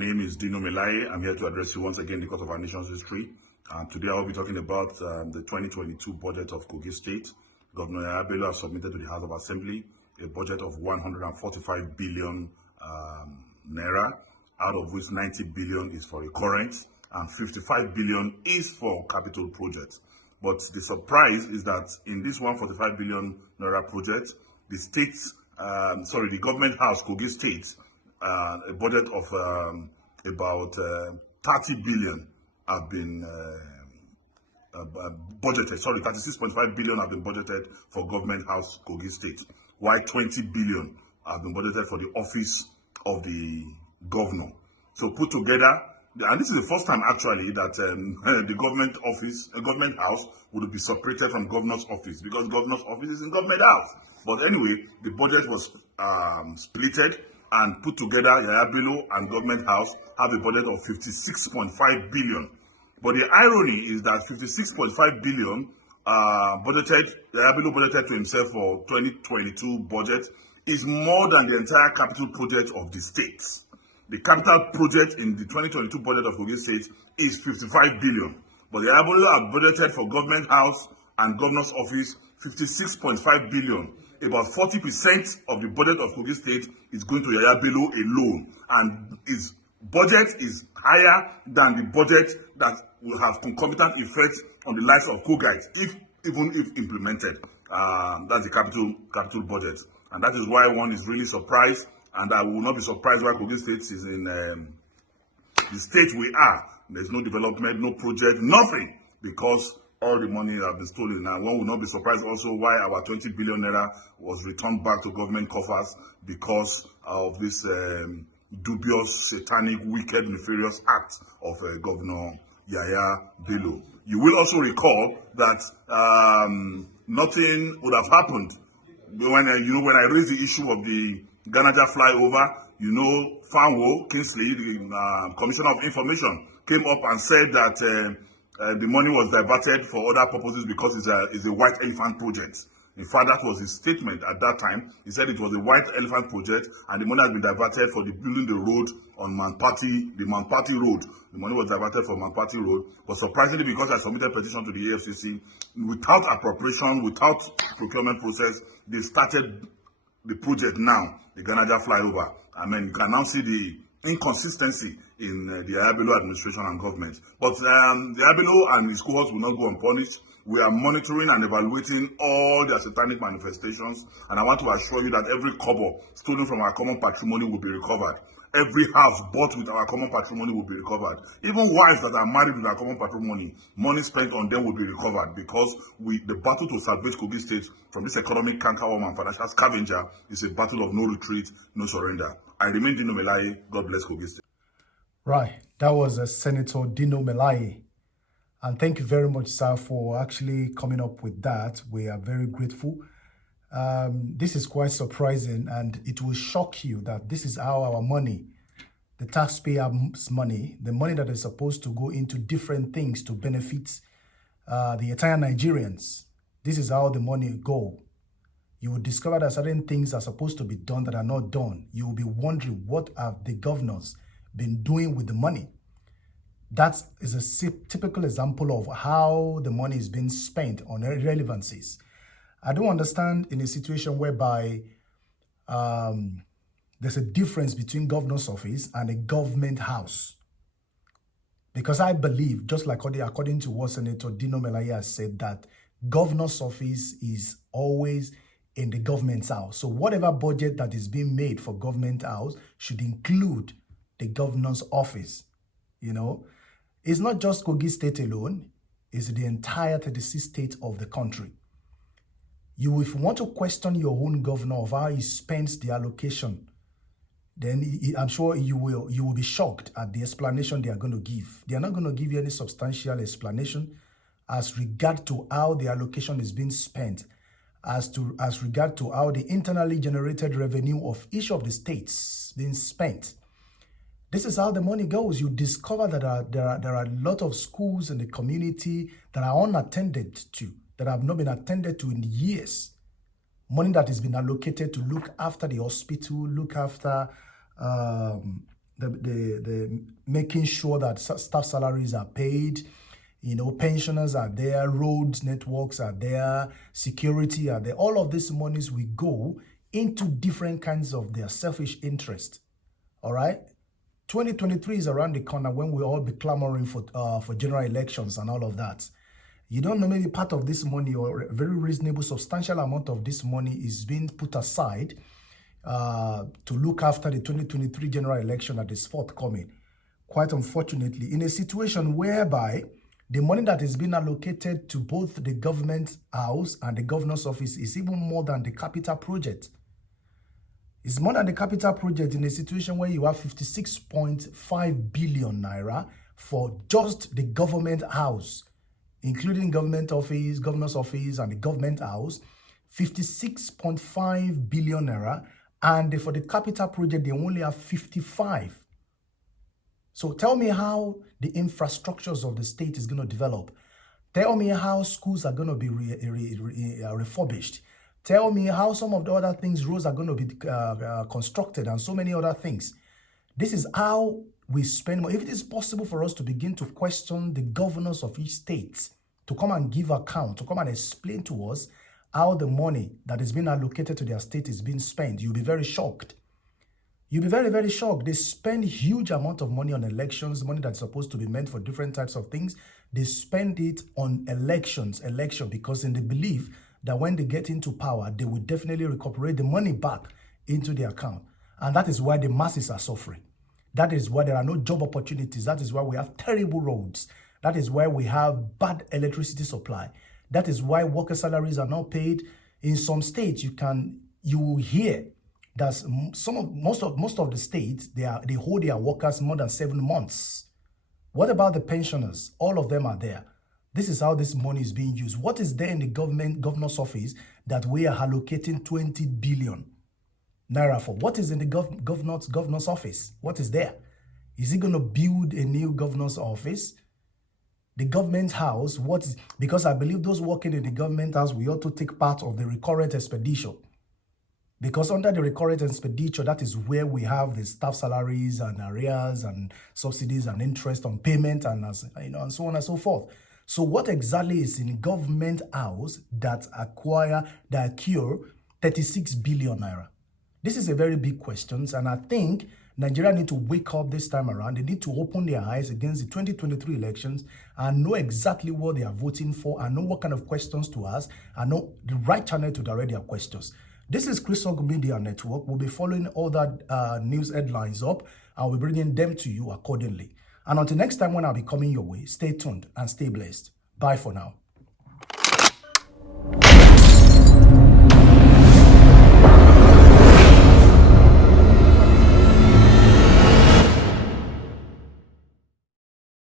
name is Dino Melaye. I'm here to address you once again because of our nation's history. Today I will be talking about the 2022 budget of Kogi State. Governor Yaya Bello has submitted to the House of Assembly a budget of 145 billion naira, out of which 90 billion is for recurrent and 55 billion is for capital projects. But the surprise is that in this 145 billion naira project, the government house, Kogi State, a budget of about 30 billion have been budgeted. 36.5 billion have been budgeted for government house Kogi State, while 20 billion have been budgeted for the office of the governor. So put together, and this is the first time actually that the government house would be separated from governor's office, because governor's office is in government house. But anyway, the budget was splitted and put together. Yaya Bello and government house have a budget of 56.5 billion. But the irony is that 56.5 billion Yaya Bello budgeted to himself for 2022 budget is more than the entire capital project of the state. The capital project in the 2022 budget of Kogi State is 55 billion. But Yaya Bello have budgeted for government house and governor's office 56.5 billion. About 40% of the budget of Kogi State is going to Yaya Bello alone, and his budget is higher than the budget that will have concomitant effects on the lives of Kogites, even if implemented. That's the capital budget, and that is why one is really surprised, and I will not be surprised why Kogi State is in the state we are. There's no development, no project, nothing, because all the money have been stolen. Now, one will not be surprised also why our 20 billion naira was returned back to government coffers, because of this dubious, satanic, wicked, nefarious act of Governor Yaya Bello. You will also recall that nothing would have happened when I raised the issue of the Ganaja flyover. Fanwo Kingsley, the Commissioner of Information, came up and said that the money was diverted for other purposes because it's a white elephant project. In fact, that was his statement at that time. He said it was a white elephant project and the money has been diverted for building the road on the Manpati Road. The money was diverted for Manpati Road. But surprisingly, because I submitted a petition to the AFCC, without appropriation, without procurement process, they started the project now, the Ganaja flyover. I mean, you can now see the inconsistency in the Yaya Bello administration and government. But Yaya Bello and his cohorts will not go unpunished. We are monitoring and evaluating all their satanic manifestations, and I want to assure you that every kobo stolen from our common patrimony will be recovered. Every house bought with our common patrimony will be recovered. Even wives that are married with our common patrimony, money spent on them will be recovered, because the battle to salvage Kogi State from this economic cankerworm and financial scavenger is a battle of no retreat, no surrender. I remain Dino Melaye. God bless Kogi State. Right, that was Senator Dino Melaye. And thank you very much, sir, for actually coming up with that. We are very grateful. This is quite surprising, and it will shock you that this is how our money, the taxpayers' money, the money that is supposed to go into different things to benefit the entire Nigerians, this is how the money go. You will discover that certain things are supposed to be done that are not done. You will be wondering, what have the governors been doing with the money? That is a typical example of how the money is being spent on irrelevancies. I don't understand in a situation whereby there's a difference between governor's office and a government house. Because I believe, just like according to what Senator Dino Melaye has said, that governor's office is always in the government's house. So whatever budget that is being made for government house should include the governor's office. It's not just Kogi State alone, it's the entire 36 states of the country. If you want to question your own governor of how he spends the allocation, then I'm sure you will be shocked at the explanation they are going to give. They are not going to give you any substantial explanation as regard to how the allocation is being spent, as regard to how the internally generated revenue of each of the states being spent. This is how the money goes. You discover that there are a lot of schools in the community that are unattended to, that have not been attended to in years. Money that has been allocated to look after the hospital, look after the making sure that staff salaries are paid, pensioners are there, roads networks are there, security are there. All of these monies will go into different kinds of their selfish interest. All right. 2023 is around the corner when we all be clamoring for general elections and all of that. You don't know, maybe part of this money or a very reasonable, substantial amount of this money is being put aside to look after the 2023 general election that is forthcoming. Quite unfortunately, in a situation whereby the money that is being allocated to both the government house and the governor's office is even more than the capital project. It's more than the capital project in a situation where you have 56.5 billion naira for just the government house, including government office, governor's office, and the government house, 56.5 billion naira. And for the capital project, they only have 55. So tell me how the infrastructures of the state is going to develop. Tell me how schools are going to be refurbished. Tell me how some of the other things, roads are going to be constructed and so many other things. This is how we spend money. If it is possible for us to begin to question the governors of each state, to come and give account, to come and explain to us how the money that is being allocated to their state is being spent, you'll be very shocked. You'll be very, very shocked. They spend huge amount of money on elections, money that's supposed to be meant for different types of things. They spend it on election, because in the belief that when they get into power, they will definitely recuperate the money back into their account. And that is why the masses are suffering. That is why there are no job opportunities. That is why we have terrible roads. That is why we have bad electricity supply. That is why worker salaries are not paid. In some states, you will hear that most of the states, they hold their workers more than 7 months. What about the pensioners? All of them are there. This is how this money is being used. What is there in the governor's office that we are allocating 20 billion naira for? What is in the governor's office? What is there? Is he going to build a new governor's office? The government house, because I believe those working in the government house, we ought to take part of the recurrent expenditure. Because under the recurrent expenditure, that is where we have the staff salaries and arrears and subsidies and interest on payment and so on and so forth. So what exactly is in government house that accrue 36 billion naira? This is a very big question, and I think Nigeria need to wake up this time around. They need to open their eyes against the 2023 elections and know exactly what they are voting for and know what kind of questions to ask and know the right channel to direct their questions. This is Chris Og Media Network. We'll be following all that news headlines up and we'll be bringing them to you accordingly. And until next time when I'll be coming your way, stay tuned and stay blessed. Bye for now.